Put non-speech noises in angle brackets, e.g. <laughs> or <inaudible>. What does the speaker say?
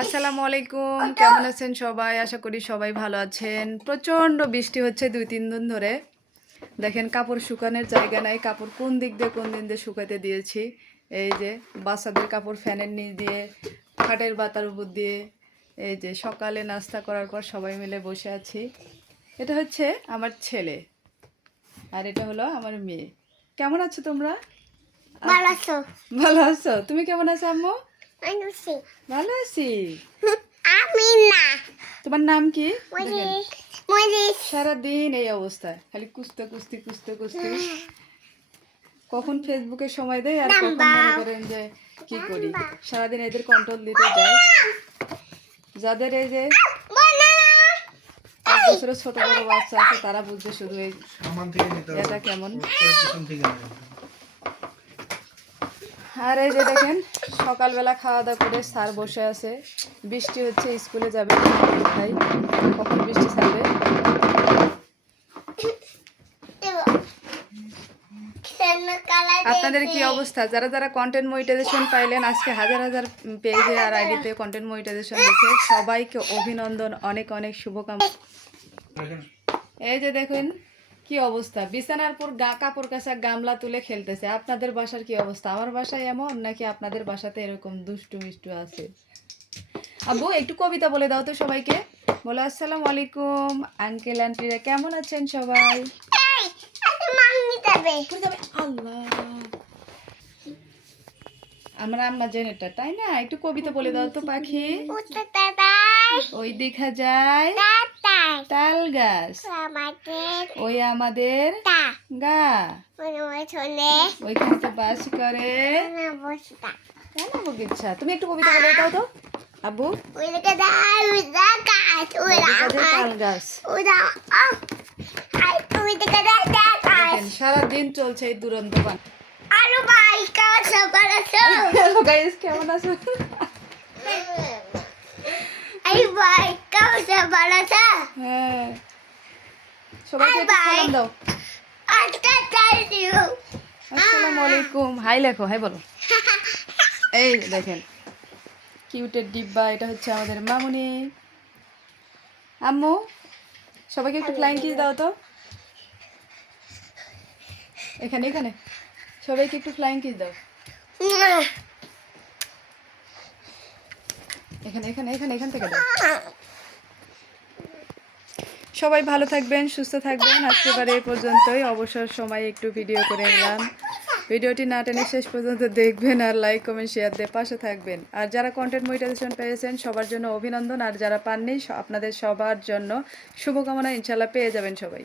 আসসালামু আলাইকুম। কেমন আছেন সবাই? আশা করি সবাই ভালো আছেন। প্রচণ্ড বৃষ্টি হচ্ছে দুই তিন দিন ধরে। দেখেন কাপড় শুকানোর জায়গা নাই। কাপড় কোন দিক দিয়ে কোন দিন দিয়ে শুকাতে দিয়েছি। এই যে বাচ্চাদের কাপড় ফ্যানের নিচ দিয়ে খাটের বাতার উপর দিয়ে এই যে সকালে নাস্তা করার পর সবাই মিলে বসে আছি। এটা হচ্ছে আমার ছেলে আর এটা হলো আমার মেয়ে। কেমন আছো তোমরা? ভালো আছো। ভালো আছো। তুমি কেমন আছো আম্মু? ভালো আছি <laughs> আমি না। তোমার নাম কি? সারাদিন এই অবস্থা খালি কুস্তে কুস্তি কুস্তে কুস্তি। কখন ফেসবুকে সময় দেয় আর কখন মনে করেন যে কি করি? সারাদিন এদের কন্ট্রোল দিতে যায়। যাদের এই যে এক বছরের ছোট বড় বাচ্চা আছে তারা বুঝবে শুধু এই সামান থেকে নিতে হবে। এটা কেমন পরে পিছন থেকে নেবে। আর এই যে দেখেন সকালবেলা খাওয়া দাওয়া করে স্যার বসে আছে। বৃষ্টি হচ্ছে স্কুলে যাবে ভাই কখন বৃষ্টি ছাড়বে? আপনাদের কি অবস্থা? যারা যারা কন্টেন্ট মনিটাইজেশন পাইলেন আজকে হাজার হাজার পেজে আর আইডিতে কন্টেন্ট মনিটাইজেশন দিচ্ছে। সবাইকে অভিনন্দন অনেক অনেক শুভকামনা। এই যে দেখুন কি অবস্থা? বিছানার পর গা কাপড় কাচা গামলা তুলে খেলতেছে। আপনাদের বাসার কি অবস্থা? আমার বাসায় এমন নাকি আপনাদের বাসাতে এরকম দুষ্টু মিষ্টু আছে? আব্বু একটু কবিতা বলে দাও তো সবাইকে। বলো আসসালামু আলাইকুম আঙ্কেল আন্টিরা কেমন আছেন সবাই? আল্লাহ। আমরা আম্মা জেনেটা তাই না? একটু কবিতা বলে দাও তো পাখি। ওই দেখা যায়। তাল গাছ। ওই আমাদের গা। ওইখানে বাস করে। কেন বগিচ্ছা তুমি একটু কবিতা বলে দাও তো। তাল গাছ। সারাদিন চলছে এই দুরন্ত গান আরও গাইস কেমন আছো? ভাই কাছে বাড়াছো হ্যাঁ। সবাইকে. সালাম দিও। আসসালামু আলাইকুম। হাই লেখো হাই বলো। <laughs> এই দেখেন কিউটের ডিব্বা এটা হচ্ছে আমাদের মামুনি। আম্মু সবাইকে একটু ফ্লাইং কিস দাও তো। এখানে এখানে। সবাইকে একটু ফ্লাইং কিস দাও। এখানে এখানে এখানে এখান থেকে দাও। <laughs> সবাই ভালো থাকবেন, সুস্থ থাকবেন। আজকে এবার এই পর্যন্তই। অবসর সময় একটু ভিডিও করে নিলাম। ভিডিওটি না টেনে শেষ পর্যন্ত দেখবেন আর লাইক কমেন্ট শেয়ার দিয়ে পাশে থাকবেন। আর যারা কন্টেন্ট মনিটাইজেশন পেয়েছেন, সবার জন্য অভিনন্দন। আর যারা পাননি আপনাদের সবার জন্য শুভকামনা। ইনশাল্লাহ পেয়ে যাবেন সবাই।